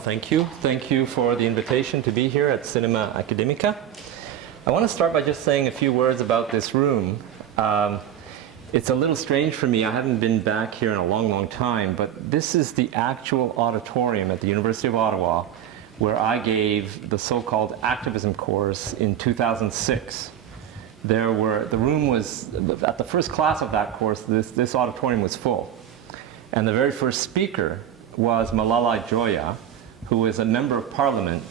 thank you. Thank you for the invitation to be here at Cinema Academica. I want to start by just saying a few words about this room. It's a little strange for me. I haven't been back here in a long, long time, but this is the actual auditorium at the University of Ottawa where I gave the so-called activism course in 2006. The room was, at the first class of that course, this auditorium was full. And the very first speaker was Malala Joya, who was a member of parliament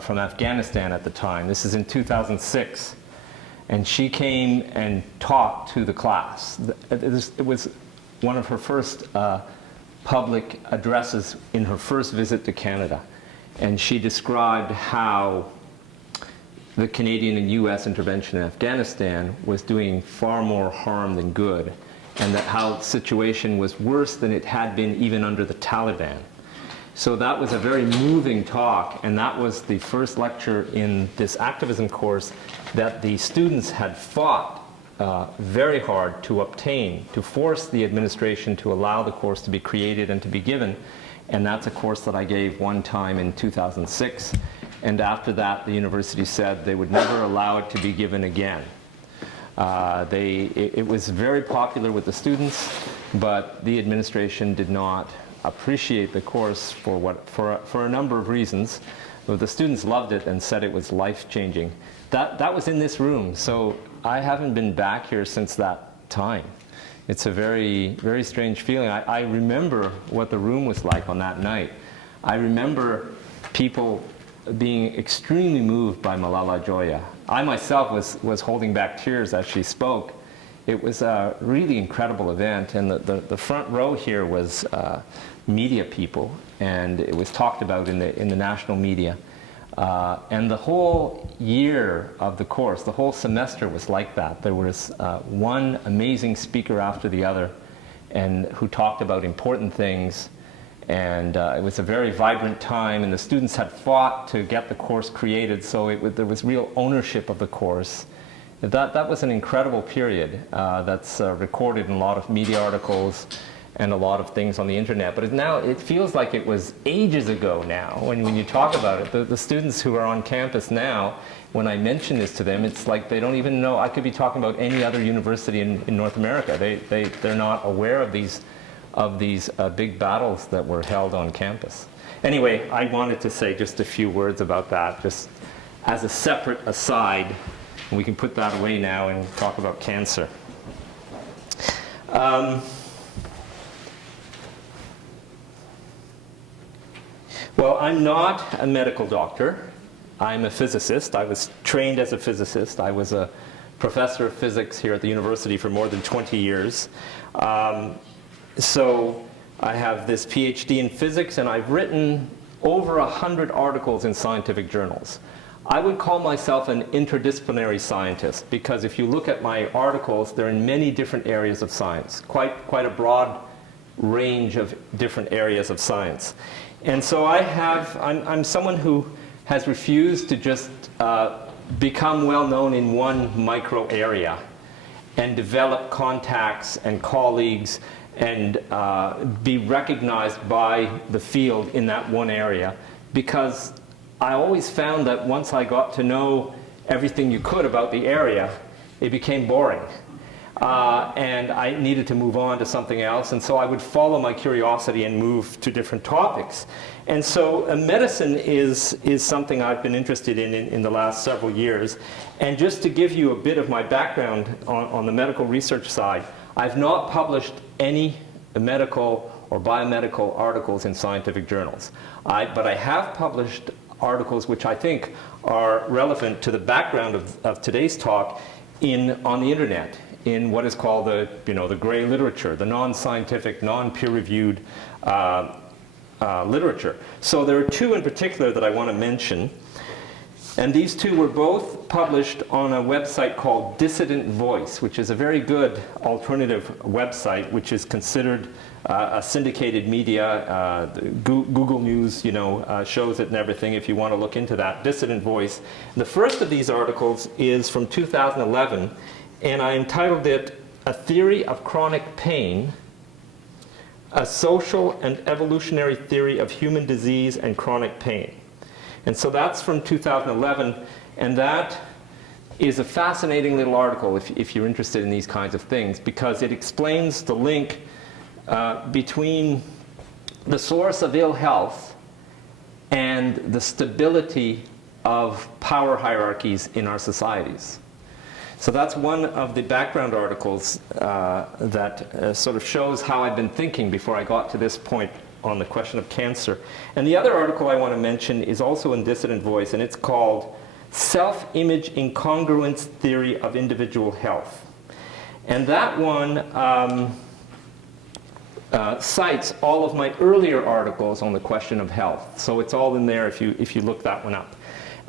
from Afghanistan at the time. This is in 2006. And she came and talked to the class. It was one of her first public addresses in her first visit to Canada. And she described how the Canadian and US intervention in Afghanistan was doing far more harm than good, and that how the situation was worse than it had been even under the Taliban. So that was a very moving talk, and that was the first lecture in this activism course that the students had fought very hard to obtain, to force the administration to allow the course to be created and to be given. And that's a course that I gave one time in 2006. And after that, the university said they would never allow it to be given again. It was very popular with the students, but the administration did not appreciate the course for a number of reasons. But the students loved it and said it was life-changing. That was in this room, so I haven't been back here since that time. It's a very, very strange feeling. I remember what the room was like on that night. I remember people being extremely moved by Malala Joya. I myself was holding back tears as she spoke. It was a really incredible event, and the front row here was media people, and it was talked about in the national media. And the whole year of the course, the whole semester was like that. There was one amazing speaker after the other, and who talked about important things. And it was a very vibrant time, and the students had fought to get the course created, so there was real ownership of the course. That was an incredible period that's recorded in a lot of media articles and a lot of things on the internet. But now it feels like it was ages ago now when you talk about it. The students who are on campus now, when I mention this to them, it's like they don't even know. I could be talking about any other university in North America. They're not aware of these big battles that were held on campus. Anyway, I wanted to say just a few words about that, just as a separate aside. And we can put that away now and talk about cancer. Well, I'm not a medical doctor. I'm a physicist. I was trained as a physicist. I was a professor of physics here at the university for more than 20 years. So I have this PhD in physics, and I've written over 100 articles in scientific journals. I would call myself an interdisciplinary scientist, because if you look at my articles, they're in many different areas of science, quite a broad range of different areas of science. And so I'm someone who has refused to just become well known in one micro area and develop contacts and colleagues and be recognized by the field in that one area, because I always found that once I got to know everything you could about the area, it became boring. And I needed to move on to something else, and so I would follow my curiosity and move to different topics. And so medicine is something I've been interested in the last several years. And just to give you a bit of my background on the medical research side, I've not published any medical or biomedical articles in scientific journals. But I have published articles which I think are relevant to the background of today's talk on the internet, in what is called the gray literature, the non-scientific, non-peer-reviewed literature. So there are two in particular that I want to mention. And these two were both published on a website called Dissident Voice, which is a very good alternative website, which is considered a syndicated media. Google News, shows it and everything if you want to look into that. Dissident Voice. The first of these articles is from 2011, and I entitled it "A Theory of Chronic Pain A Social and Evolutionary Theory of Human Disease and Chronic Pain. And so that's from 2011, and that is a fascinating little article if you're interested in these kinds of things, because it explains the link between the source of ill health and the stability of power hierarchies in our societies. So that's one of the background articles that sort of shows how I've been thinking before I got to this point on the question of cancer. And the other article I want to mention is also in Dissident Voice, and it's called Self-Image Incongruence Theory of Individual Health. And that one cites all of my earlier articles on the question of health. So it's all in there if you look that one up.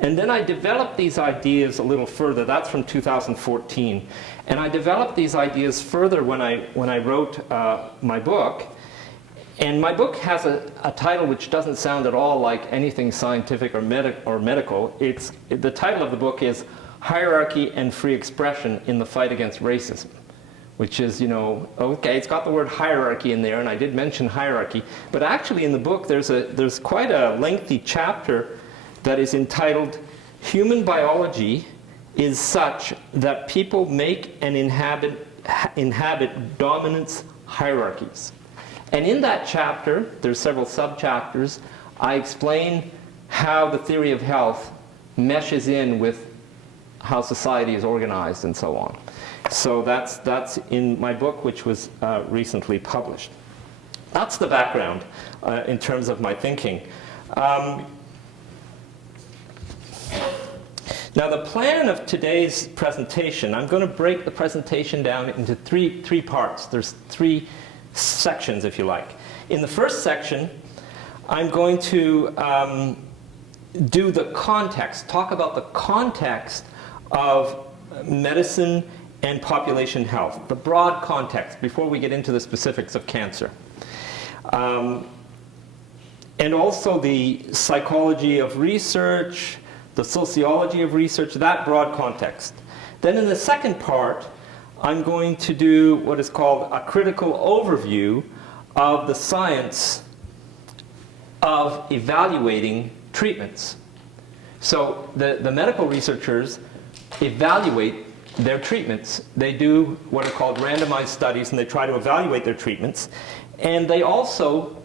And then I developed these ideas a little further. That's from 2014. And I developed these ideas further when I wrote my book. And my book has a title which doesn't sound at all like anything scientific or medical. The title of the book is Hierarchy and Free Expression in the Fight Against Racism, which is, okay, it's got the word hierarchy in there, and I did mention hierarchy. But actually in the book there's quite a lengthy chapter that is entitled Human Biology is Such That People Make and Inhabit Dominance Hierarchies. And in that chapter, there's several sub-chapters, I explain how the theory of health meshes in with how society is organized and so on. So that's in my book, which was recently published. That's the background in terms of my thinking. Now the plan of today's presentation, I'm going to break the presentation down into three parts. There's three sections, if you like. In the first section, I'm going to do the context, talk about the context of medicine and population health, the broad context, before we get into the specifics of cancer. And also the psychology of research, the sociology of research, that broad context. Then in the second part, I'm going to do what is called a critical overview of the science of evaluating treatments. So the medical researchers evaluate their treatments. They do what are called randomized studies, and they try to evaluate their treatments. And they also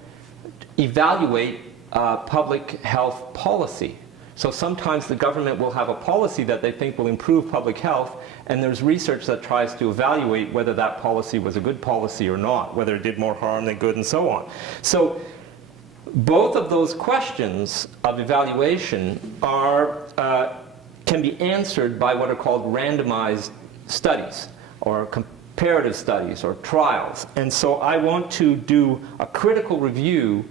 evaluate public health policy. So sometimes the government will have a policy that they think will improve public health, and there's research that tries to evaluate whether that policy was a good policy or not, whether it did more harm than good, and so on. So both of those questions of evaluation can be answered by what are called randomized studies, or comparative studies, or trials. And so I want to do a critical review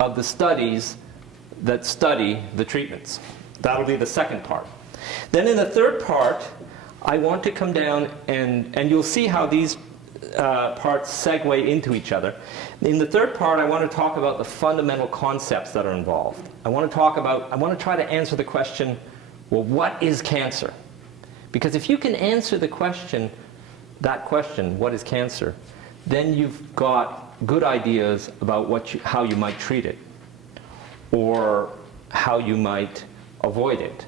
of the studies that study the treatments. That'll be the second part. Then in the third part, I want to come down and you'll see how these parts segue into each other. In the third part, I want to talk about the fundamental concepts that are involved. I want to try to answer the question, well, what is cancer? Because if you can answer that question, what is cancer, then you've got good ideas about how you might treat it, or how you might avoid it,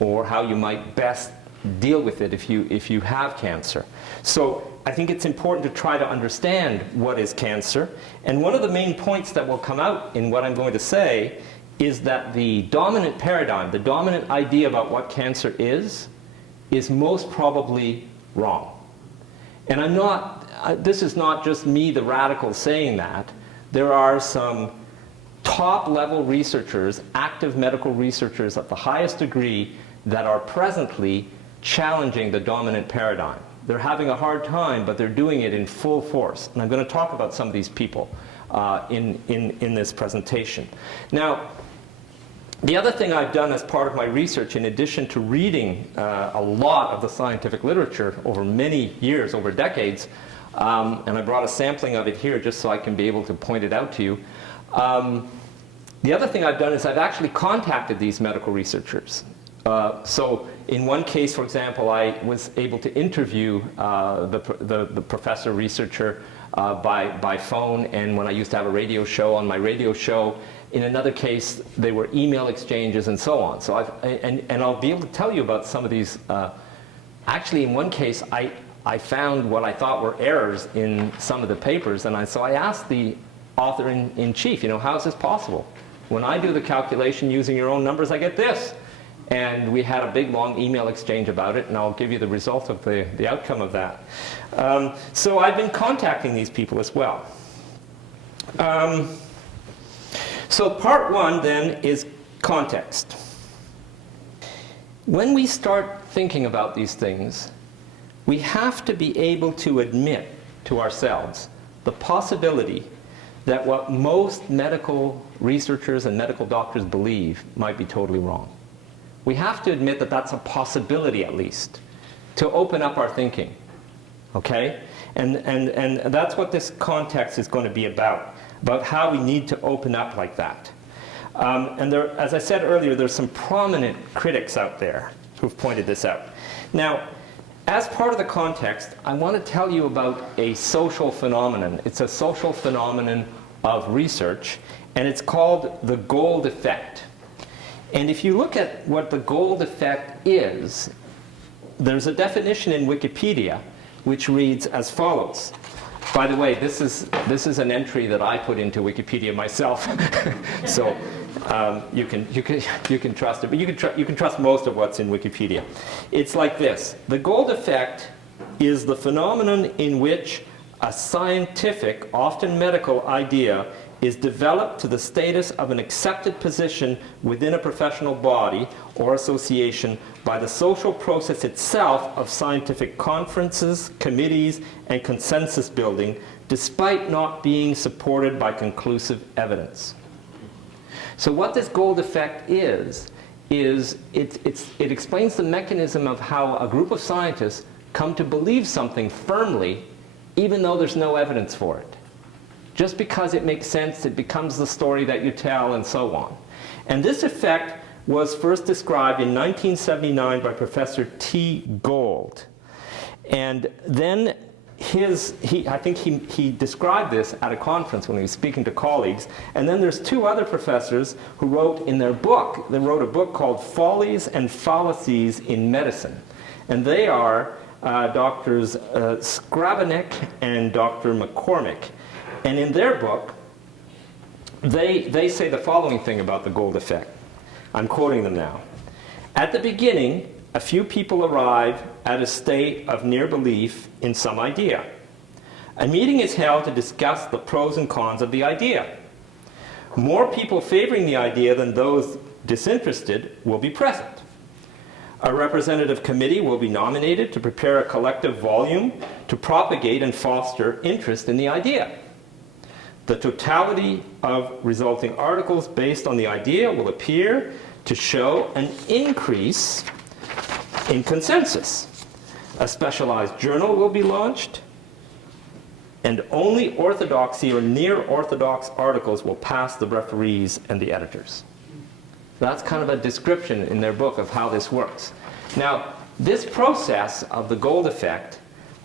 or how you might best deal with it if you have cancer. So I think it's important to try to understand what is cancer. And one of the main points that will come out in what I'm going to say is that the dominant paradigm, the dominant idea about what cancer is most probably wrong. And this is not just me, the radical, saying that. There are some top-level researchers, active medical researchers at the highest degree, that are presently challenging the dominant paradigm. They're having a hard time, but they're doing it in full force. And I'm going to talk about some of these people in this presentation. Now, the other thing I've done as part of my research, in addition to reading a lot of the scientific literature over many years, over decades, and I brought a sampling of it here just so I can be able to point it out to you. The other thing I've done is I've actually contacted these medical researchers. So in one case, for example, I was able to interview the professor researcher by phone, and when I used to have a radio show, on my radio show. In another case, they were email exchanges and so on. So and I'll be able to tell you about some of these. Actually, in one case, I found what I thought were errors in some of the papers, and so I asked the author-in-chief, how is this possible? When I do the calculation using your own numbers, I get this. And we had a big, long email exchange about it, and I'll give you the result of the outcome of that. So I've been contacting these people as well. So part one, then, is context. When we start thinking about these things, we have to be able to admit to ourselves the possibility that what most medical researchers and medical doctors believe might be totally wrong. We have to admit that that's a possibility, at least, to open up our thinking. Okay? And that's what this context is going to be about how we need to open up like that. And there, as I said earlier, there's some prominent critics out there who've pointed this out. Now, as part of the context, I want to tell you about a social phenomenon. It's a social phenomenon of research, and it's called the gold effect. And if you look at what the gold effect is, there's a definition in Wikipedia which reads as follows. By the way, this is an entry that I put into Wikipedia myself, so you can trust it, but you can trust most of what's in Wikipedia. It's like this: the gold effect is the phenomenon in which a scientific, often medical, idea is developed to the status of an accepted position within a professional body or association by the social process itself of scientific conferences, committees, and consensus building, despite not being supported by conclusive evidence. So what this gold effect is it explains the mechanism of how a group of scientists come to believe something firmly, even though there's no evidence for it. Just because it makes sense, it becomes the story that you tell, and so on. And this effect was first described in 1979 by Professor T. Gold. And then I think he described this at a conference when he was speaking to colleagues. And then there's two other professors who wrote in their book, they wrote a book called Follies and Fallacies in Medicine. And they are Drs. Skrabanek and Dr. McCormick. And in their book, they say the following thing about the gold effect. I'm quoting them now. At the beginning, a few people arrive at a state of near belief in some idea. A meeting is held to discuss the pros and cons of the idea. More people favoring the idea than those disinterested will be present. A representative committee will be nominated to prepare a collective volume to propagate and foster interest in the idea. The totality of resulting articles based on the idea will appear to show an increase in consensus. A specialized journal will be launched, and only orthodoxy or near-orthodox articles will pass the referees and the editors. That's kind of a description in their book of how this works. Now, this process of the gold effect,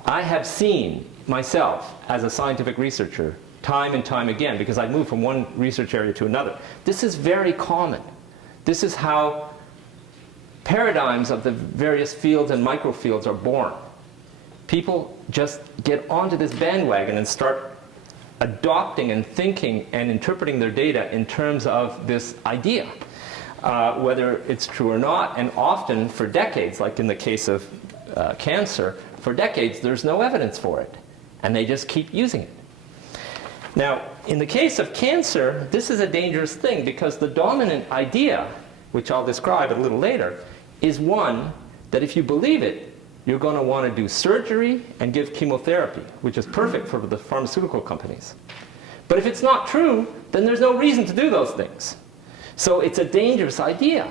I have seen myself as a scientific researcher time and time again, because I moved from one research area to another. This is very common. This is how paradigms of the various fields and microfields are born. People just get onto this bandwagon and start adopting and thinking and interpreting their data in terms of this idea, whether it's true or not. And often, for decades, like in the case of cancer, for decades there's no evidence for it, and they just keep using it. Now, in the case of cancer, this is a dangerous thing, because the dominant idea, which I'll describe a little later, is one that if you believe it, you're going to want to do surgery and give chemotherapy, which is perfect for the pharmaceutical companies. But if it's not true, then there's no reason to do those things. So it's a dangerous idea.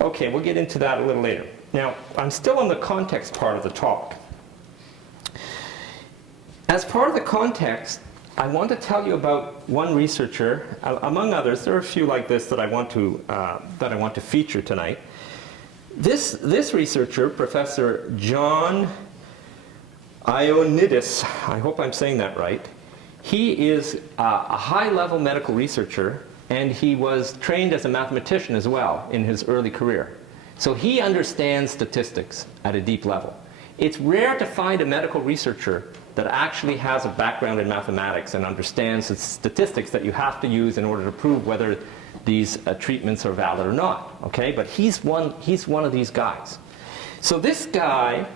Okay, we'll get into that a little later. Now, I'm still on the context part of the talk. As part of the context, I want to tell you about one researcher. Among others, there are a few like this that I want to feature tonight. This researcher, Professor John Ioannidis, I hope I'm saying that right. He is a high-level medical researcher, and he was trained as a mathematician as well in his early career. So he understands statistics at a deep level. It's rare to find a medical researcher that actually has a background in mathematics and understands the statistics that you have to use in order to prove whether these treatments are valid or not. Okay? But he's one of these guys. So this guy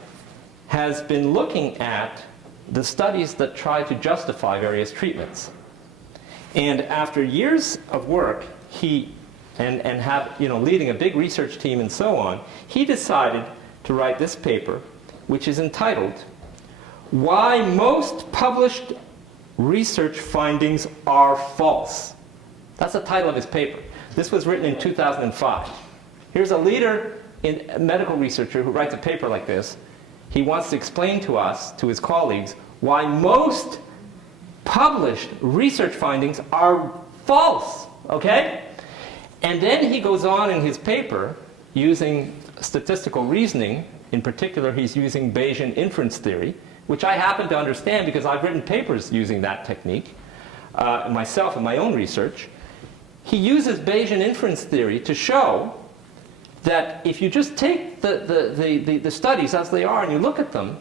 has been looking at the studies that try to justify various treatments. And after years of work, leading a big research team and so on, he decided to write this paper, which is entitled, "Why Most Published Research Findings Are False." That's the title of his paper. This was written in 2005. Here's a leader, a medical researcher who writes a paper like this. He wants to explain to us, to his colleagues, why most published research findings are false, okay? And then he goes on in his paper using statistical reasoning. In particular, he's using Bayesian inference theory, which I happen to understand because I've written papers using that technique myself in my own research. He uses Bayesian inference theory to show that if you just take the studies as they are and you look at them,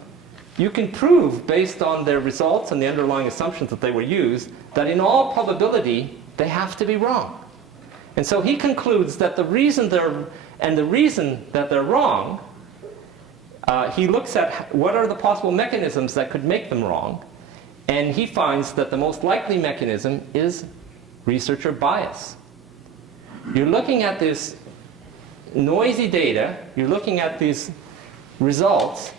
you can prove, based on their results and the underlying assumptions that they were used, that in all probability, they have to be wrong. And so he concludes that the reason that they're wrong, he looks at what are the possible mechanisms that could make them wrong, and he finds that the most likely mechanism is researcher bias. You're looking at this noisy data, you're looking at these results,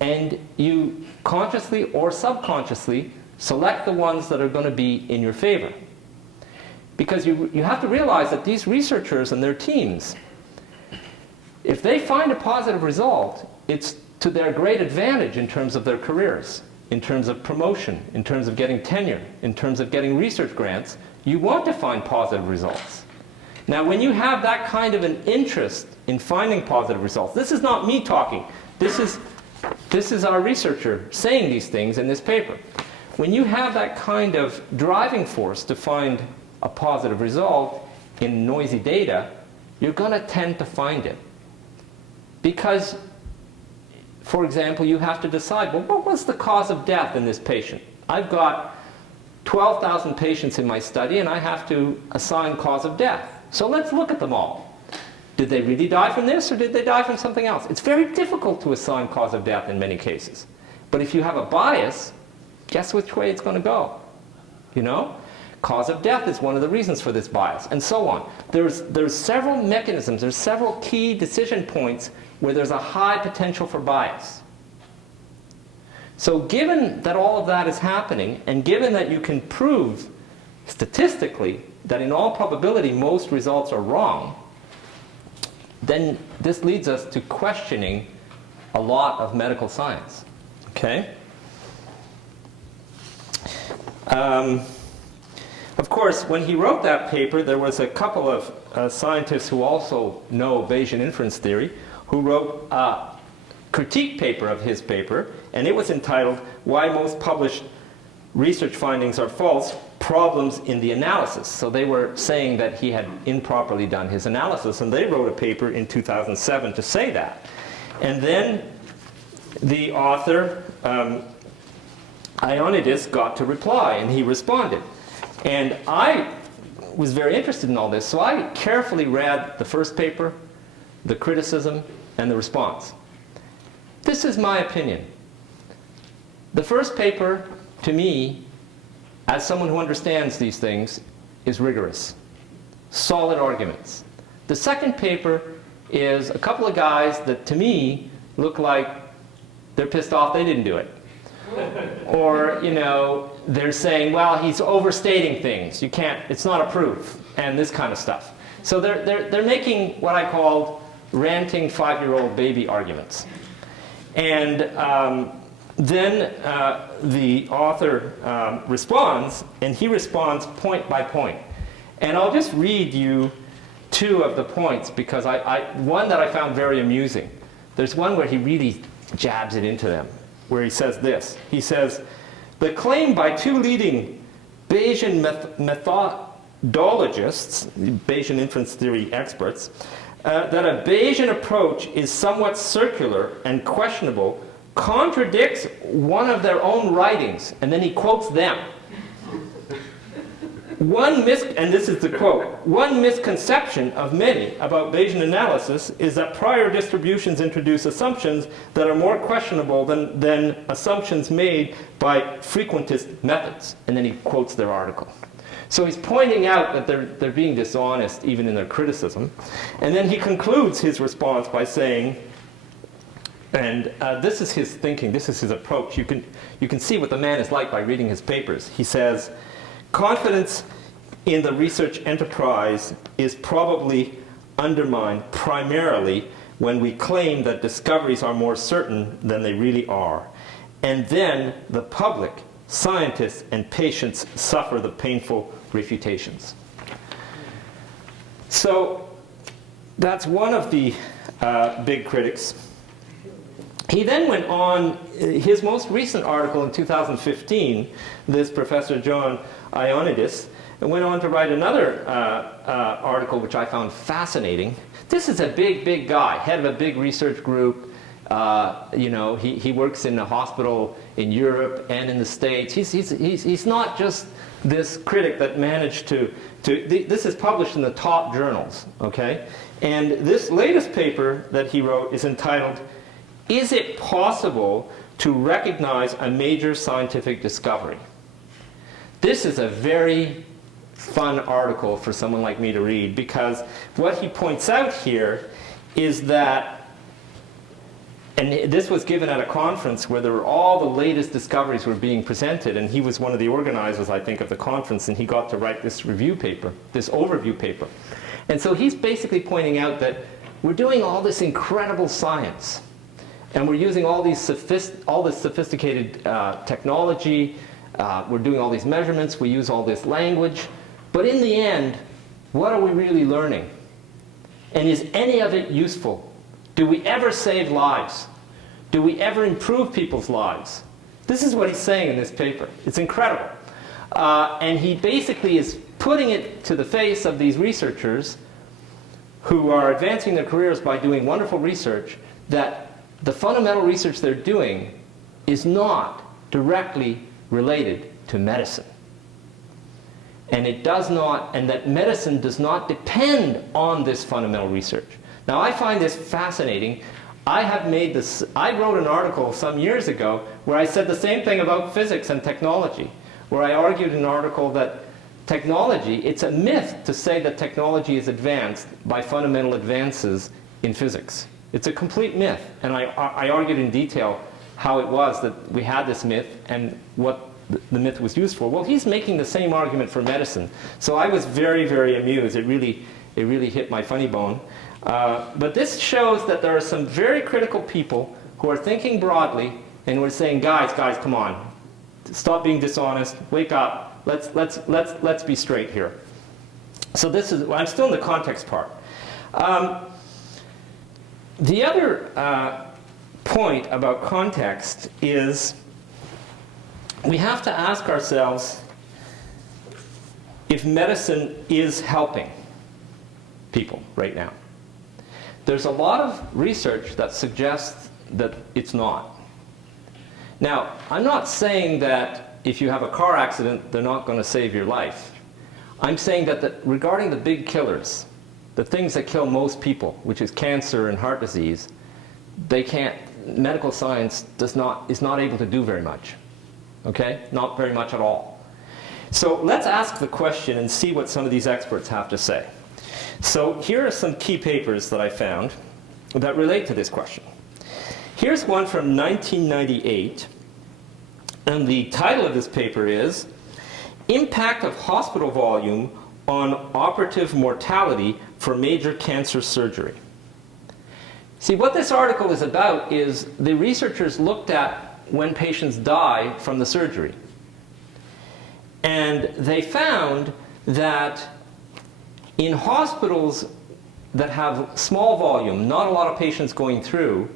and you consciously or subconsciously select the ones that are going to be in your favor. Because you have to realize that these researchers and their teams, if they find a positive result, it's to their great advantage in terms of their careers, in terms of promotion, in terms of getting tenure, in terms of getting research grants. You want to find positive results. Now, when you have that kind of an interest in finding positive results, this is not me talking. This is our researcher saying these things in this paper. When you have that kind of driving force to find a positive result in noisy data, you're going to tend to find it. Because, for example, you have to decide, well, what was the cause of death in this patient? I've got 12,000 patients in my study, and I have to assign cause of death. So let's look at them all. Did they really die from this, or did they die from something else? It's very difficult to assign cause of death in many cases. But if you have a bias, guess which way it's going to go? You know? Cause of death is one of the reasons for this bias, and so on. There's several mechanisms, there's several key decision points where there's a high potential for bias. So given that all of that is happening, and given that you can prove statistically that in all probability most results are wrong, then this leads us to questioning a lot of medical science. Okay? Of course, when he wrote that paper, there was a couple of scientists who also know Bayesian inference theory who wrote a critique paper of his paper, and it was entitled, "Why Most Published Research Findings Are False, Problems in the Analysis." So they were saying that he had improperly done his analysis, and they wrote a paper in 2007 to say that. And then the author, Ioannidis, got to reply, and he responded. And I was very interested in all this, so I carefully read the first paper, the criticism, and the response. This is my opinion. The first paper, to me, as someone who understands these things, is rigorous. Solid arguments. The second paper is a couple of guys that, to me, look like they're pissed off they didn't do it. Or, you know, they're saying, well, he's overstating things. You can't, it's not a proof, and this kind of stuff. So they're making what I call ranting 5-year-old baby arguments. And then the author responds, and he responds point by point. And I'll just read you two of the points, because one that I found very amusing. There's one where he really jabs it into them. where he says this. He says, the claim by two leading Bayesian methodologists, Bayesian inference theory experts, that a Bayesian approach is somewhat circular and questionable contradicts one of their own writings. And then he quotes them. And this is the quote, one misconception of many about Bayesian analysis is that prior distributions introduce assumptions that are more questionable than assumptions made by frequentist methods. And then he quotes their article. So he's pointing out that they're being dishonest even in their criticism. And then he concludes his response by saying, and this is his thinking, this is his approach. You can see what the man is like by reading his papers. He says, confidence in the research enterprise is probably undermined primarily when we claim that discoveries are more certain than they really are. And then the public, scientists, and patients suffer the painful refutations. So that's one of the big critics. He then went on, his most recent article in 2015, this Professor John Ioannidis, went on to write another article which I found fascinating. This is a big guy, head of a big research group. He works in a hospital in Europe and in the States. He's not just this critic that managed this is published in the top journals, okay? And this latest paper that he wrote is entitled, Is It Possible to Recognize a Major Scientific Discovery? This is a very fun article for someone like me to read, because what he points out here is that, and this was given at a conference where there were all the latest discoveries were being presented, and he was one of the organizers, I think, of the conference, and he got to write this review paper, this overview paper. And so he's basically pointing out that we're doing all this incredible science, and we're using all this sophisticated technology, we're doing all these measurements, we use all this language, but in the end, what are we really learning? And is any of it useful? Do we ever save lives? Do we ever improve people's lives? This is what he's saying in this paper. It's incredible. And he basically is putting it to the face of these researchers who are advancing their careers by doing wonderful research, that the fundamental research they're doing is not directly related to medicine. And it does not, and that medicine does not depend on this fundamental research. Now, I find this fascinating. I wrote an article some years ago where I said the same thing about physics and technology, where I argued in an article that technology, it's a myth to say that technology is advanced by fundamental advances in physics. It's a complete myth. And I argued in detail how it was that we had this myth and what the myth was used for. Well, he's making the same argument for medicine. So I was very, very amused. It really hit my funny bone. But this shows that there are some very critical people who are thinking broadly and who are saying, guys, come on. Stop being dishonest. Wake up. Let's be straight here. So I'm still in the context part. The other point about context is we have to ask ourselves if medicine is helping people right now. There's a lot of research that suggests that it's not. Now, I'm not saying that if you have a car accident, they're not going to save your life. I'm saying that regarding the big killers, the things that kill most people, which is cancer and heart disease, medical science is not able to do very much. Okay? Not very much at all. So let's ask the question and see what some of these experts have to say. So here are some key papers that I found that relate to this question. Here's one from 1998, and the title of this paper is Impact of Hospital Volume on Operative Mortality for Major Cancer Surgery. See, what this article is about is the researchers looked at when patients die from the surgery. And they found that in hospitals that have small volume, not a lot of patients going through,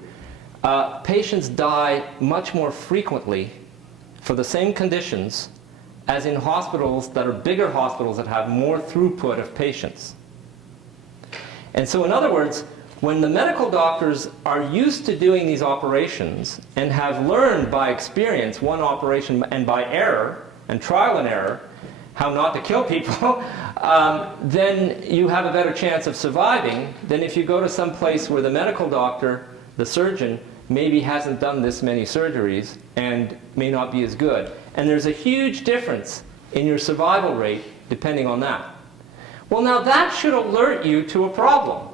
patients die much more frequently for the same conditions as in hospitals that are bigger hospitals that have more throughput of patients. And so in other words, when the medical doctors are used to doing these operations and have learned by experience one operation and by error and trial and error how not to kill people, then you have a better chance of surviving than if you go to some place where the medical doctor, the surgeon, maybe hasn't done this many surgeries and may not be as good. And there's a huge difference in your survival rate depending on that. Well, now that should alert you to a problem,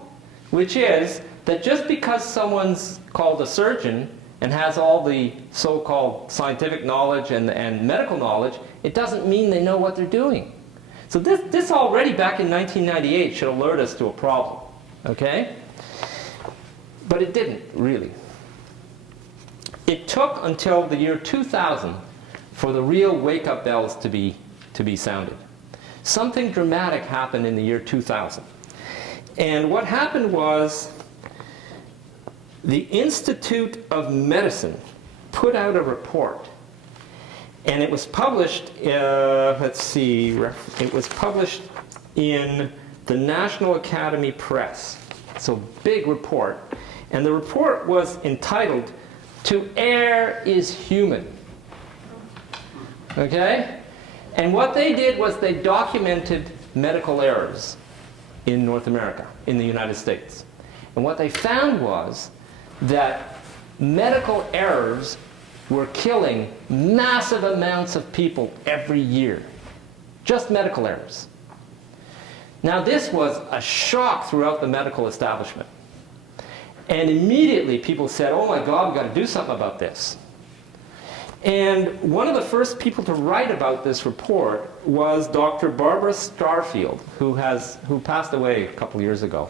which is that just because someone's called a surgeon and has all the so-called scientific knowledge and medical knowledge, it doesn't mean they know what they're doing. So this already back in 1998 should alert us to a problem, okay? But it didn't, really. It took until the year 2000 for the real wake-up bells to be sounded. Something dramatic happened in the year 2000. And what happened was the Institute of Medicine put out a report. And it was published, it was published in the National Academy Press. So big report. And the report was entitled, "To Err is Human." Okay? And what they did was they documented medical errors in North America, in the United States. And what they found was that medical errors were killing massive amounts of people every year. Just medical errors. Now this was a shock throughout the medical establishment. And immediately people said, oh my God, we've got to do something about this. And one of the first people to write about this report was Dr. Barbara Starfield, who passed away a couple years ago.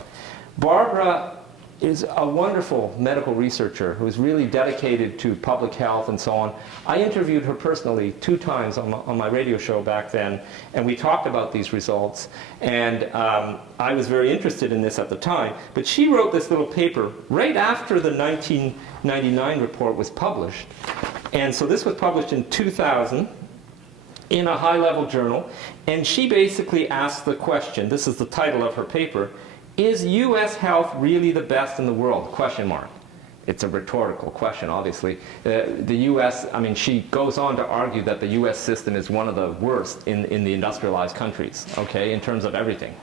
Barbara is a wonderful medical researcher who's really dedicated to public health and so on. I interviewed her personally 2 times on my radio show back then, and we talked about these results. And I was very interested in this at the time. But she wrote this little paper right after the 1999 report was published. And so this was published in 2000 in a high-level journal. And she basically asked the question, this is the title of her paper, "Is U.S. health really the best in the world?" Question mark. It's a rhetorical question, obviously. The U.S., I mean, she goes on to argue that the U.S. system is one of the worst in the industrialized countries, okay, in terms of everything.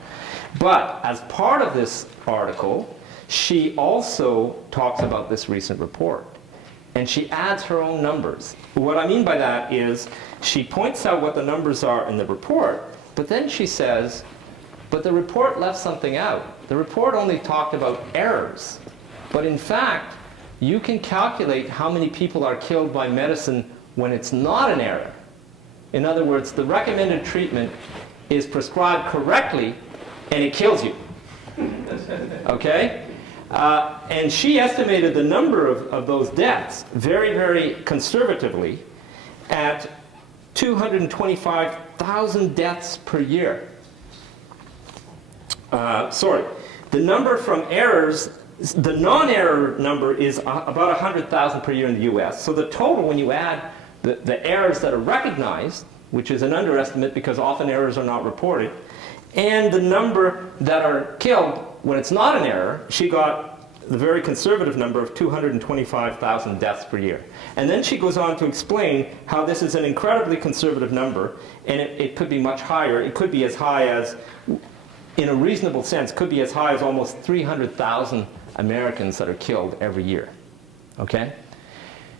But as part of this article, she also talks about this recent report. And she adds her own numbers. What I mean by that is she points out what the numbers are in the report, but then she says, but the report left something out. The report only talked about errors. But in fact, you can calculate how many people are killed by medicine when it's not an error. In other words, the recommended treatment is prescribed correctly and it kills you. Okay? And she estimated the number of those deaths very, very conservatively at 225,000 deaths per year. The number from errors, the non-error number is about 100,000 per year in the US. So the total, when you add the errors that are recognized, which is an underestimate because often errors are not reported, and the number that are killed when it's not an error, she got the very conservative number of 225,000 deaths per year. And then she goes on to explain how this is an incredibly conservative number, and it could be much higher. It could be as high as, in a reasonable sense, could be as high as almost 300,000 Americans that are killed every year. Okay?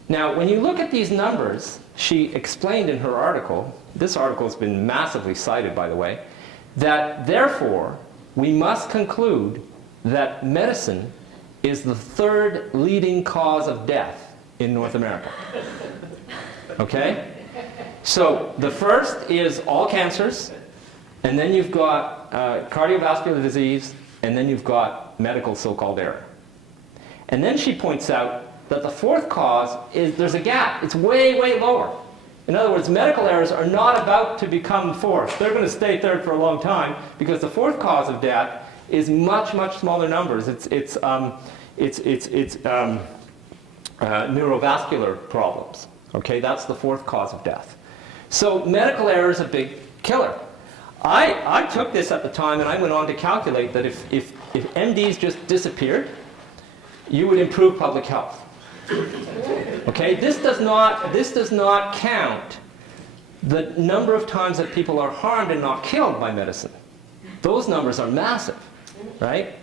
Now, when you look at these numbers, she explained in her article, this article has been massively cited, by the way, that therefore, we must conclude that medicine is the 3rd leading cause of death in North America. Okay? So the first is all cancers, and then you've got cardiovascular disease, and then you've got medical so-called error. And then she points out that the 4th cause is, there's a gap. It's way, way lower. In other words, medical errors are not about to become 4th. They're going to stay 3rd for a long time because the 4th cause of death is much, much smaller numbers. neurovascular problems. Okay, that's the fourth cause of death. So medical error is a big killer. I took this at the time, and I went on to calculate that if MDs just disappeared, you would improve public health. Okay, this does not count the number of times that people are harmed and not killed by medicine. Those numbers are massive, right?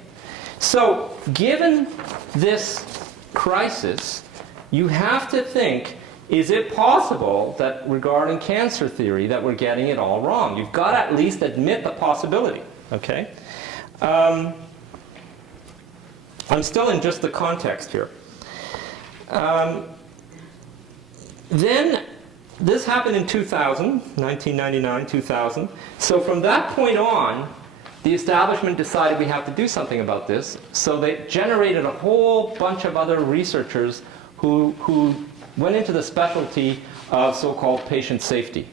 So, given this crisis, you have to think, is it possible that regarding cancer theory that we're getting it all wrong? You've got to at least admit the possibility, okay? I'm still in just the context here. Then this happened in 2000, 1999, 2000. So from that point on, the establishment decided we have to do something about this. So they generated a whole bunch of other researchers who went into the specialty of so-called patient safety.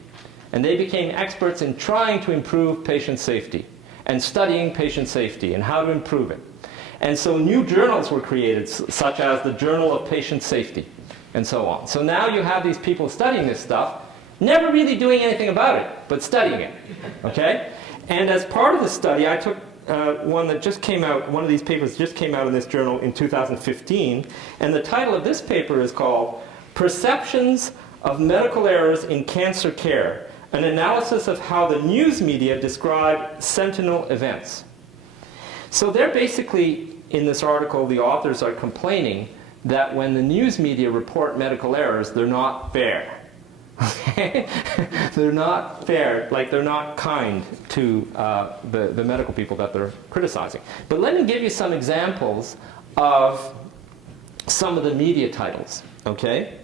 And they became experts in trying to improve patient safety and studying patient safety and how to improve it. And so new journals were created, such as the Journal of Patient Safety, and so on. So now you have these people studying this stuff, never really doing anything about it, but studying it, okay? And as part of the study, I took one that just came out, one of these papers just came out in this journal in 2015, and the title of this paper is called Perceptions of Medical Errors in Cancer Care, an analysis of how the news media describe sentinel events. So they're basically, in this article, the authors are complaining that when the news media report medical errors, they're not fair. Okay? They're not fair, like they're not kind to the medical people that they're criticizing. But let me give you some examples of some of the media titles, okay?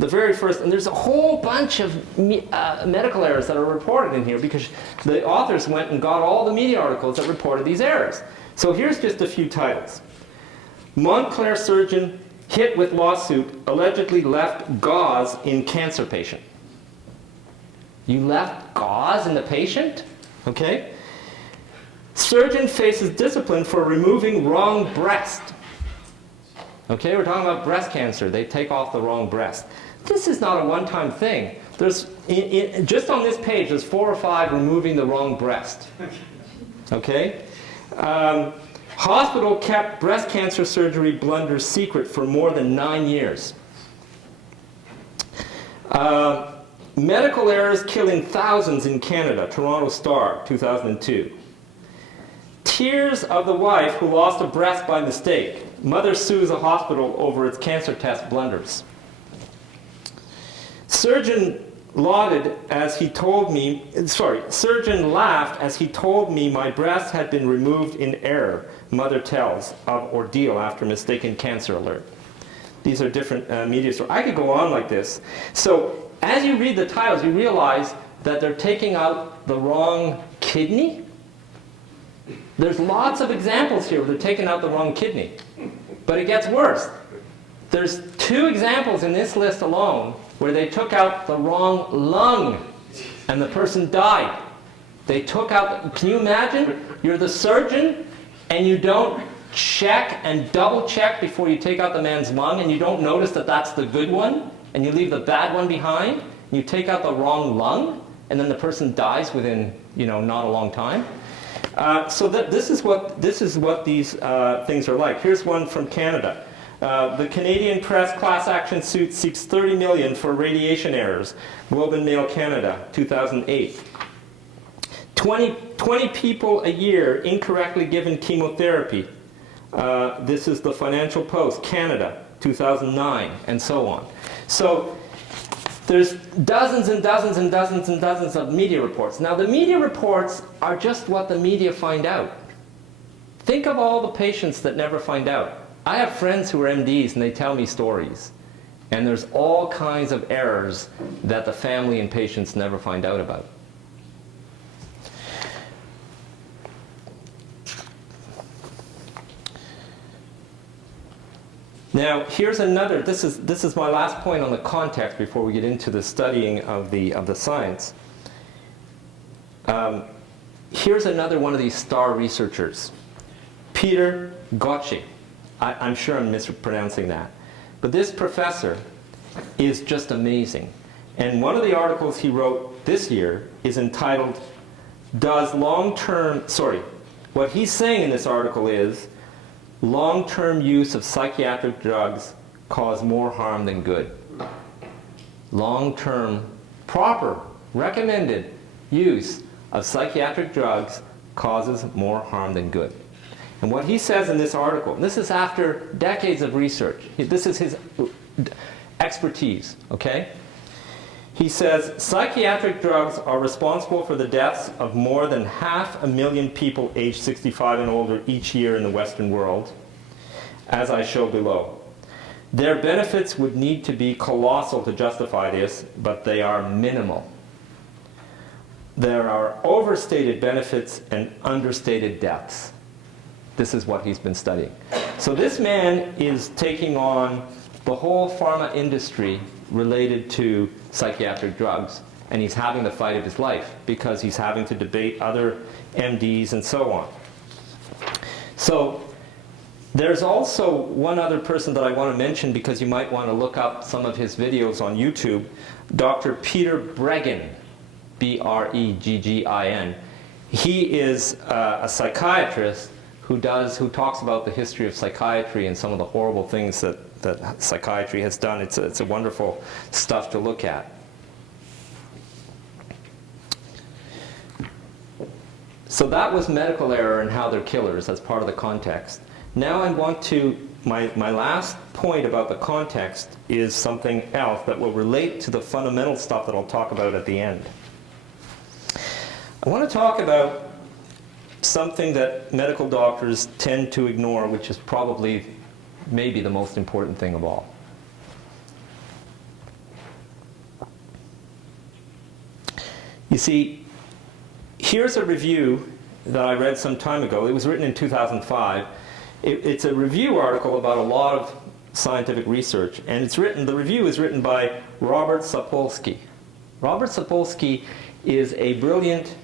The very first, and there's a whole bunch of medical errors that are reported in here because the authors went and got all the media articles that reported these errors. So here's just a few titles. Montclair surgeon hit with lawsuit allegedly left gauze in cancer patient. You left gauze in the patient? Okay. Surgeon faces discipline for removing wrong breast. Okay, we're talking about breast cancer. They take off the wrong breast. This is not a one-time thing. There's, just on this page, there's 4 or 5 removing the wrong breast. Okay? Hospital kept breast cancer surgery blunders secret for more than 9 years. Medical errors killing thousands in Canada, Toronto Star, 2002. Tears of the wife who lost a breast by mistake. Mother sues a hospital over its cancer test blunders. Surgeon laughed as he told me my breast had been removed in error, mother tells of ordeal after mistaken cancer alert. These are different media stories. I could go on like this. So as you read the titles, you realize that they're taking out the wrong kidney. There's lots of examples here where they're taking out the wrong kidney. But it gets worse. There's 2 examples in this list alone where they took out the wrong lung and the person died. They took out, can you imagine? You're the surgeon and you don't check and double check before you take out the man's lung and you don't notice that that's the good one and you leave the bad one behind. You take out the wrong lung and then the person dies within, not a long time. So this is what these things are like. Here's one from Canada. The Canadian Press class action suit seeks $30 million for radiation errors. Globe and Mail Canada, 2008. 20 people a year incorrectly given chemotherapy. This is the Financial Post, Canada, 2009, and so on. So there's dozens and dozens and dozens and dozens of media reports. Now the media reports are just what the media find out. Think of all the patients that never find out. I have friends who are MDs and they tell me stories. And there's all kinds of errors that the family and patients never find out about. Now, here's another, this is my last point on the context before we get into the studying of the science. Here's another one of these star researchers, Peter Gachi. I'm sure I'm mispronouncing that. But this professor is just amazing. And one of the articles he wrote this year is entitled, what he's saying in this article is, long-term use of psychiatric drugs cause more harm than good. Long-term, proper, recommended use of psychiatric drugs causes more harm than good. And what he says in this article, and this is after decades of research, this is his expertise, okay? He says, psychiatric drugs are responsible for the deaths of more than 500,000 people aged 65 and older each year in the Western world, as I show below. Their benefits would need to be colossal to justify this, but they are minimal. There are overstated benefits and understated deaths. This is what he's been studying. So this man is taking on the whole pharma industry related to psychiatric drugs, and he's having the fight of his life because he's having to debate other MDs and so on. So there's also one other person that I want to mention because you might want to look up some of his videos on YouTube, Dr. Peter Breggin, B-R-E-G-G-I-N. He is a psychiatrist who talks about the history of psychiatry and some of the horrible things that psychiatry has done. It's a wonderful stuff to look at. So that was medical error and how they're killers as part of the context. Now I want to, my last point about the context is something else that will relate to the fundamental stuff that I'll talk about at the end. I want to talk about something that medical doctors tend to ignore, which is probably maybe the most important thing of all. You see, here's a review that I read some time ago. It was written in 2005. It's a review article about a lot of scientific research, and the review is written by Robert Sapolsky. Robert Sapolsky is a brilliant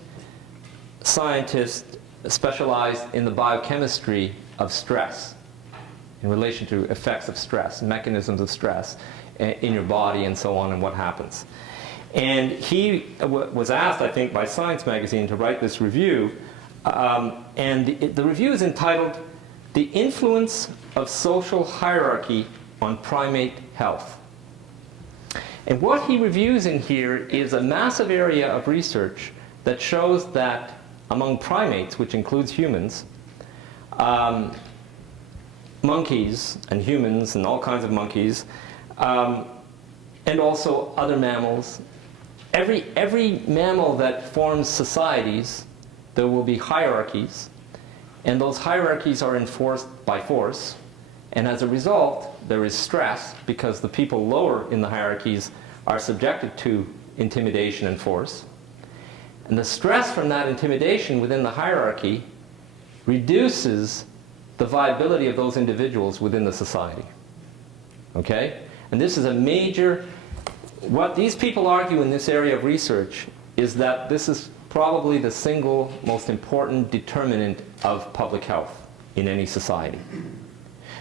scientist specialized in the biochemistry of stress in relation to effects of stress, mechanisms of stress in your body and so on and what happens. And he was asked, I think, by Science magazine to write this review, and the review is entitled "The Influence of Social Hierarchy on Primate Health." And what he reviews in here is a massive area of research that shows that among primates, which includes humans, monkeys and humans and all kinds of monkeys, and also other mammals, every mammal that forms societies, there will be hierarchies, and those hierarchies are enforced by force, and as a result, there is stress because the people lower in the hierarchies are subjected to intimidation and force. And the stress from that intimidation within the hierarchy reduces the viability of those individuals within the society. Okay? And this is a major, what these people argue in this area of research is that this is probably the single most important determinant of public health in any society.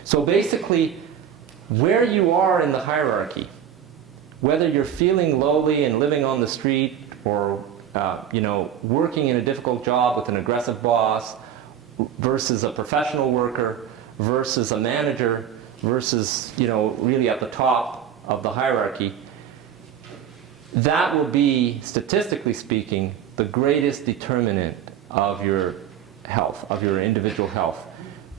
So basically, where you are in the hierarchy, whether you're feeling lowly and living on the street or working in a difficult job with an aggressive boss versus a professional worker versus a manager versus, really at the top of the hierarchy, that will be, statistically speaking, the greatest determinant of your health, of your individual health.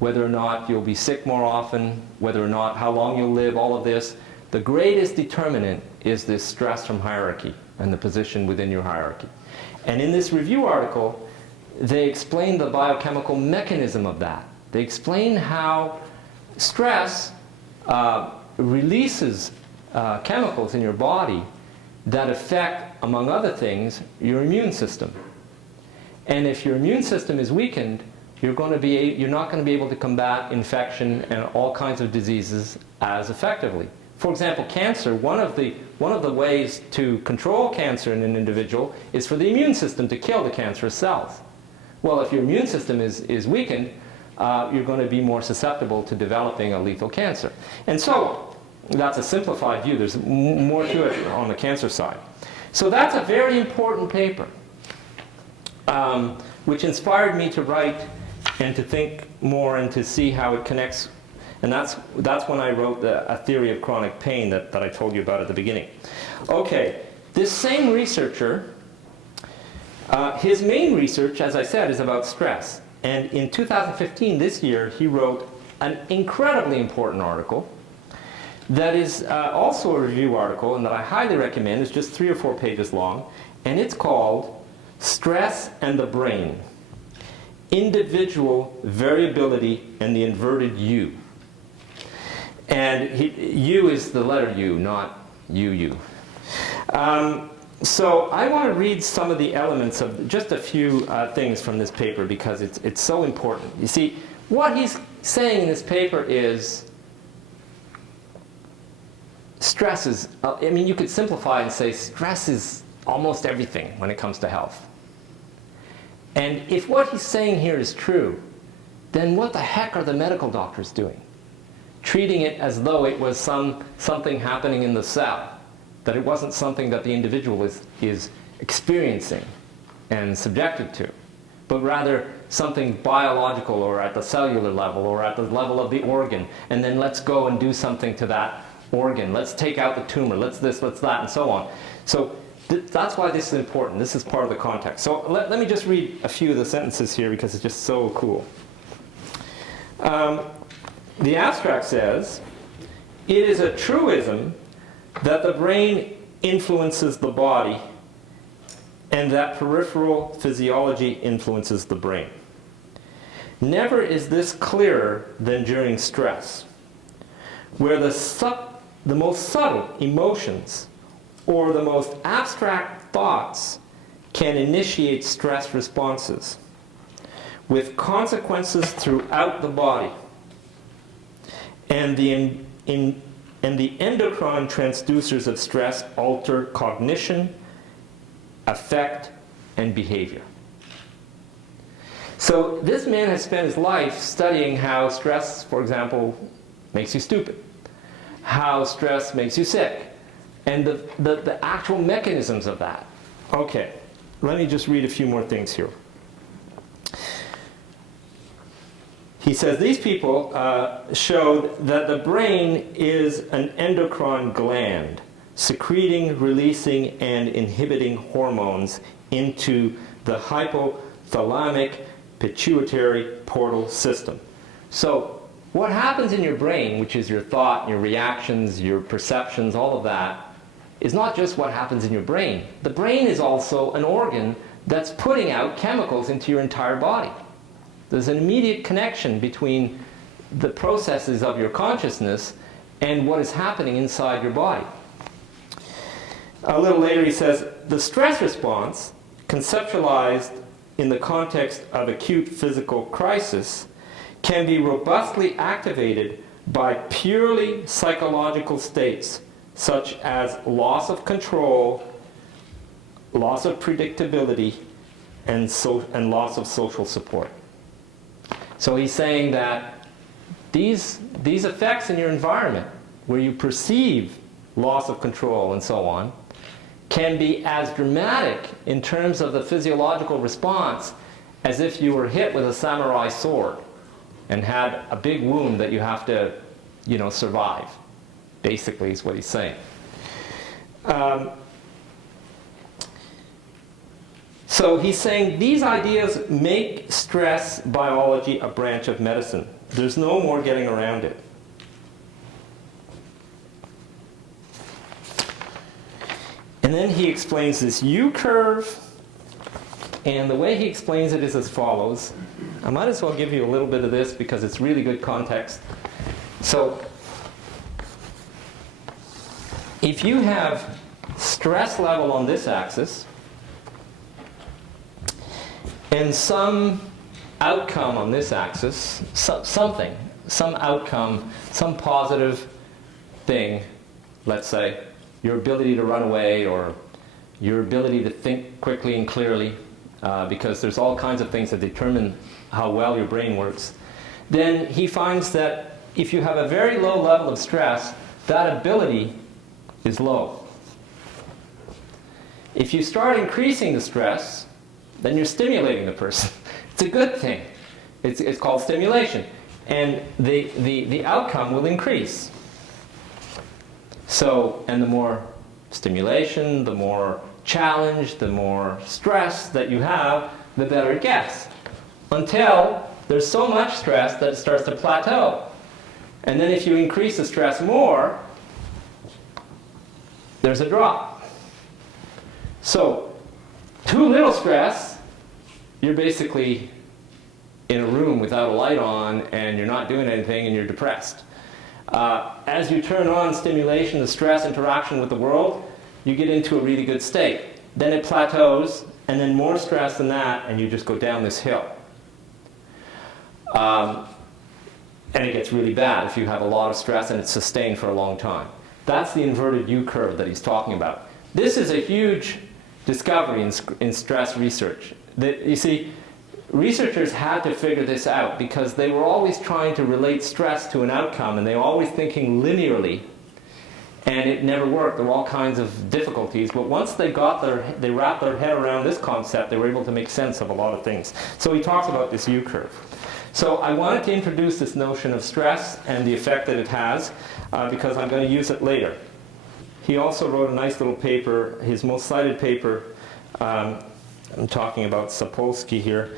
Whether or not you'll be sick more often, whether or not how long you'll live, all of this, the greatest determinant is this stress from hierarchy and the position within your hierarchy. And in this review article, they explain the biochemical mechanism of that. They explain how stress releases chemicals in your body that affect, among other things, your immune system. And if your immune system is weakened, you're not going to be able to combat infection and all kinds of diseases as effectively. For example, cancer, one of the ways to control cancer in an individual is for the immune system to kill the cancerous cells. Well, if your immune system is weakened, you're going to be more susceptible to developing a lethal cancer. And so, that's a simplified view. There's more to it on the cancer side. So that's a very important paper, which inspired me to write and to think more and to see how it connects. And that's when I wrote A Theory of Chronic Pain that I told you about at the beginning. Okay, this same researcher, his main research, as I said, is about stress. And in 2015, this year, he wrote an incredibly important article that is also a review article and that I highly recommend. It's just 3 or 4 pages long. And it's called Stress and the Brain: Individual Variability and the Inverted U. And U is the letter U, not UU. So I want to read some of the elements of just a few things from this paper because it's so important. You see, what he's saying in this paper is stress is, I mean, you could simplify and say stress is almost everything when it comes to health. And if what he's saying here is true, then what the heck are the medical doctors doing? Treating it as though it was something happening in the cell, that it wasn't something that the individual is experiencing and subjected to, but rather something biological or at the cellular level or at the level of the organ, and then let's go and do something to that organ. Let's take out the tumor, let's this, let's that, and so on. So that's why this is important. This is part of the context. So let me just read a few of the sentences here because it's just so cool. The abstract says, "It is a truism that the brain influences the body and that peripheral physiology influences the brain. Never is this clearer than during stress, where the most subtle emotions or the most abstract thoughts can initiate stress responses with consequences throughout the body. And the endocrine transducers of stress alter cognition, affect, and behavior." So this man has spent his life studying how stress, for example, makes you stupid, how stress makes you sick, and the actual mechanisms of that. Okay, let me just read a few more things here. He says these people showed that the brain is an endocrine gland, secreting, releasing, and inhibiting hormones into the hypothalamic pituitary portal system. So what happens in your brain, which is your thought, your reactions, your perceptions, all of that, is not just what happens in your brain. The brain is also an organ that's putting out chemicals into your entire body. There's an immediate connection between the processes of your consciousness and what is happening inside your body. A little later he says, "The stress response, conceptualized in the context of acute physical crisis, can be robustly activated by purely psychological states, such as loss of control, loss of predictability, and loss of social support." So he's saying that these effects in your environment, where you perceive loss of control and so on, can be as dramatic in terms of the physiological response as if you were hit with a samurai sword and had a big wound that you have to, survive. Basically is what he's saying. So he's saying these ideas make stress biology a branch of medicine. There's no more getting around it. And then he explains this U curve, and the way he explains it is as follows. I might as well give you a little bit of this because it's really good context. So if you have stress level on this axis and some outcome on this axis, some outcome, some positive thing, let's say, your ability to run away or your ability to think quickly and clearly, because there's all kinds of things that determine how well your brain works, then he finds that if you have a very low level of stress, that ability is low. If you start increasing the stress, then you're stimulating the person. It's a good thing. It's called stimulation. And the outcome will increase. So, and the more stimulation, the more challenge, the more stress that you have, the better it gets. Until there's so much stress that it starts to plateau. And then if you increase the stress more, there's a drop. So, too little stress, you're basically in a room without a light on and you're not doing anything and you're depressed. As you turn on stimulation, the stress interaction with the world, you get into a really good state. Then it plateaus, and then more stress than that, and you just go down this hill. And it gets really bad if you have a lot of stress and it's sustained for a long time. That's the inverted U curve that he's talking about. This is a huge discovery in stress research. You see, researchers had to figure this out because they were always trying to relate stress to an outcome, and they were always thinking linearly, and it never worked. There were all kinds of difficulties, but once they wrapped their head around this concept, they were able to make sense of a lot of things. So he talks about this U curve. So I wanted to introduce this notion of stress and the effect that it has, because I'm going to use it later. He also wrote a nice little paper, his most cited paper, I'm talking about Sapolsky here,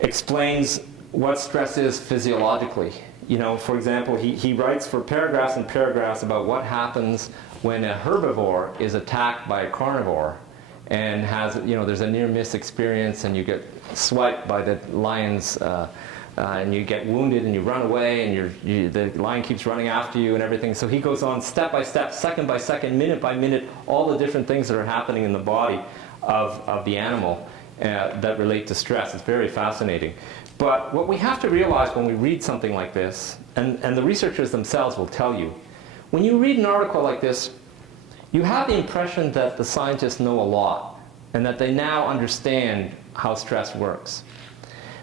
explains what stress is physiologically. You know, for example, he writes for paragraphs and paragraphs about what happens when a herbivore is attacked by a carnivore and has, you know, there's a near-miss experience and you get swiped by the lions and you get wounded and you run away and the lion keeps running after you and everything. So he goes on step by step, second by second, minute by minute, all the different things that are happening in the body of the animal that relate to stress. It's very fascinating. But what we have to realize when we read something like this, and the researchers themselves will tell you, when you read an article like this, you have the impression that the scientists know a lot and that they now understand how stress works.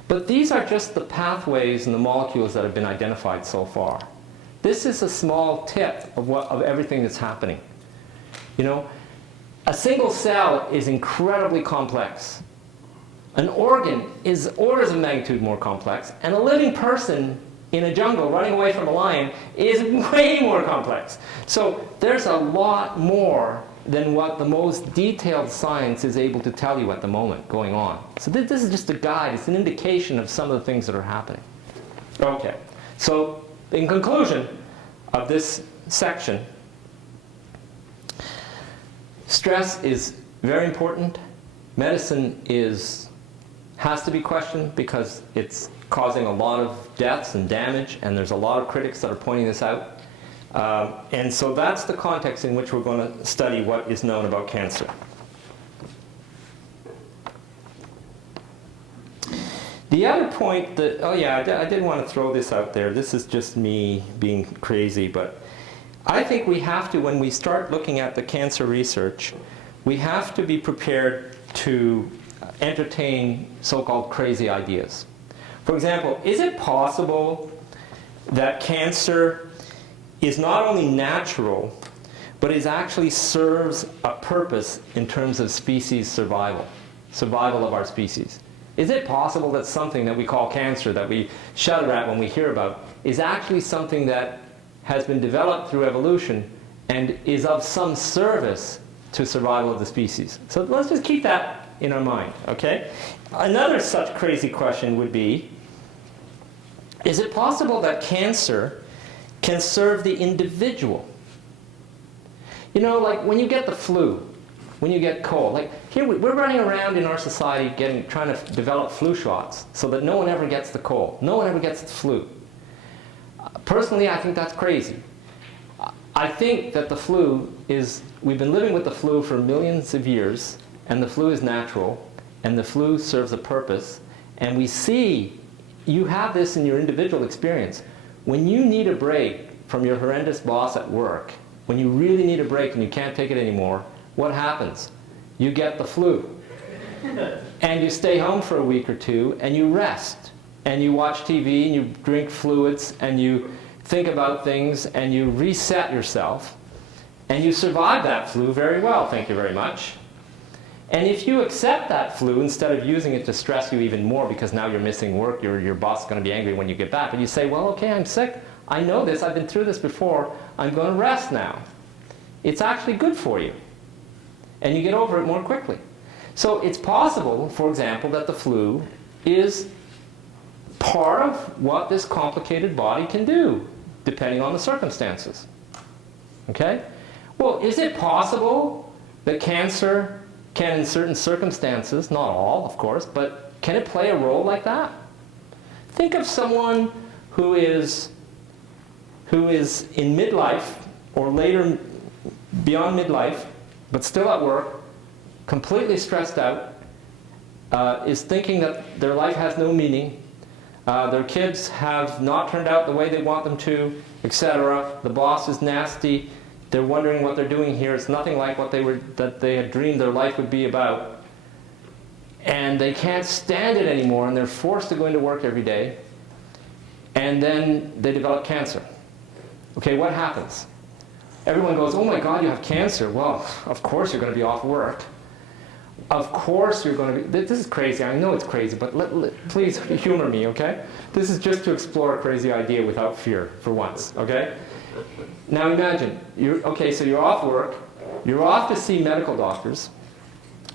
But these are just the pathways and the molecules that have been identified so far. This is a small tip of everything that's happening. You know, a single cell is incredibly complex. An organ is orders of magnitude more complex, and a living person in a jungle running away from a lion is way more complex. So there's a lot more than what the most detailed science is able to tell you at the moment going on. So this is just a guide. It's an indication of some of the things that are happening. Okay, so in conclusion of this section, stress is very important. Medicine has to be questioned because it's causing a lot of deaths and damage, and there's a lot of critics that are pointing this out. And so that's the context in which we're going to study what is known about cancer. The other point that, oh yeah, I did want to throw this out there. This is just me being crazy, but I think we have to, when we start looking at the cancer research, we have to be prepared to entertain so-called crazy ideas. For example, is it possible that cancer is not only natural, but it actually serves a purpose in terms of species survival of our species? Is it possible that something that we call cancer, that we shudder at when we hear about, is actually something that has been developed through evolution and is of some service to survival of the species? So let's just keep that in our mind, okay? Another such crazy question would be, is it possible that cancer can serve the individual? You know, like when you get the flu, when you get cold, like here we're running around in our society trying to develop flu shots so that no one ever gets the cold, no one ever gets the flu. Personally, I think that's crazy. I think that the flu we've been living with the flu for millions of years, and the flu is natural, and the flu serves a purpose, and we see you have this in your individual experience. When you need a break from your horrendous boss at work, when you really need a break and you can't take it anymore, what happens? You get the flu. And you stay home for a week or two, and you rest, and you watch TV, and you drink fluids, and you think about things, and you reset yourself, and you survive that flu very well, thank you very much. And if you accept that flu, instead of using it to stress you even more because now you're missing work, your boss is going to be angry when you get back, but you say, well, okay, I'm sick, I know this, I've been through this before, I'm going to rest now. It's actually good for you. And you get over it more quickly. So it's possible, for example, that the flu is part of what this complicated body can do, depending on the circumstances. Okay? Well, is it possible that cancer can, in certain circumstances, not all, of course, but can it play a role like that? Think of someone who is in midlife or later beyond midlife, but still at work, completely stressed out, is thinking that their life has no meaning, their kids have not turned out the way they want them to, etc. The boss is nasty. They're wondering what they're doing here. It's nothing like what they had dreamed their life would be about. And they can't stand it anymore, and they're forced to go into work every day. And then they develop cancer. Okay, what happens? Everyone goes, oh my God, you have cancer. Well, of course you're going to be off work. Of course you're going to be... This is crazy. I know it's crazy, but please humor me, okay? This is just to explore a crazy idea without fear, for once, okay? Now imagine, so you're off work. You're off to see medical doctors.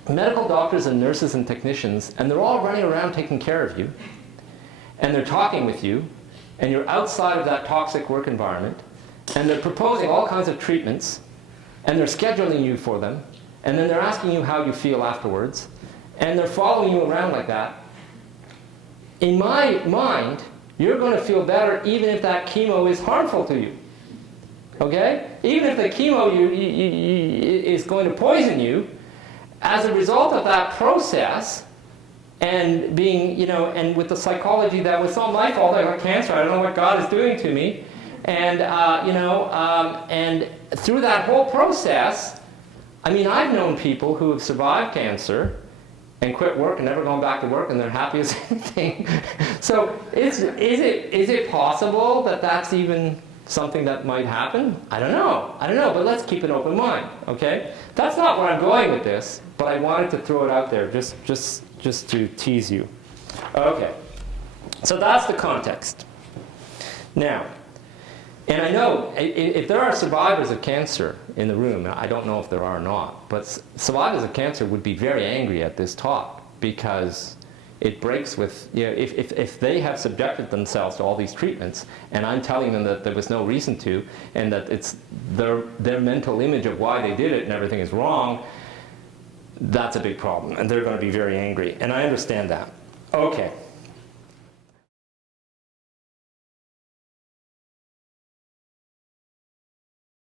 Medical doctors and nurses and technicians, and they're all running around taking care of you. And they're talking with you. And you're outside of that toxic work environment. And they're proposing all kinds of treatments. And they're scheduling you for them. And then they're asking you how you feel afterwards. And they're following you around like that. In my mind, you're going to feel better even if that chemo is harmful to you. Okay? Even if the chemo is going to poison you, as a result of that process, and being, and with the psychology that it's not my fault, I got cancer, I don't know what God is doing to me, and, and through that whole process, I mean, I've known people who have survived cancer and quit work and never gone back to work, and they're happy as anything. So is it possible that that's even something that might happen? I don't know, but let's keep an open mind, okay? That's not where I'm going with this, but I wanted to throw it out there just to tease you. Okay, so that's the context. Now, and I know if there are survivors of cancer in the room, I don't know if there are or not, but survivors of cancer would be very angry at this talk because it breaks with, if they have subjected themselves to all these treatments and I'm telling them that there was no reason to, and that it's their mental image of why they did it and everything is wrong, that's a big problem, and they're going to be very angry, and I understand that. Okay.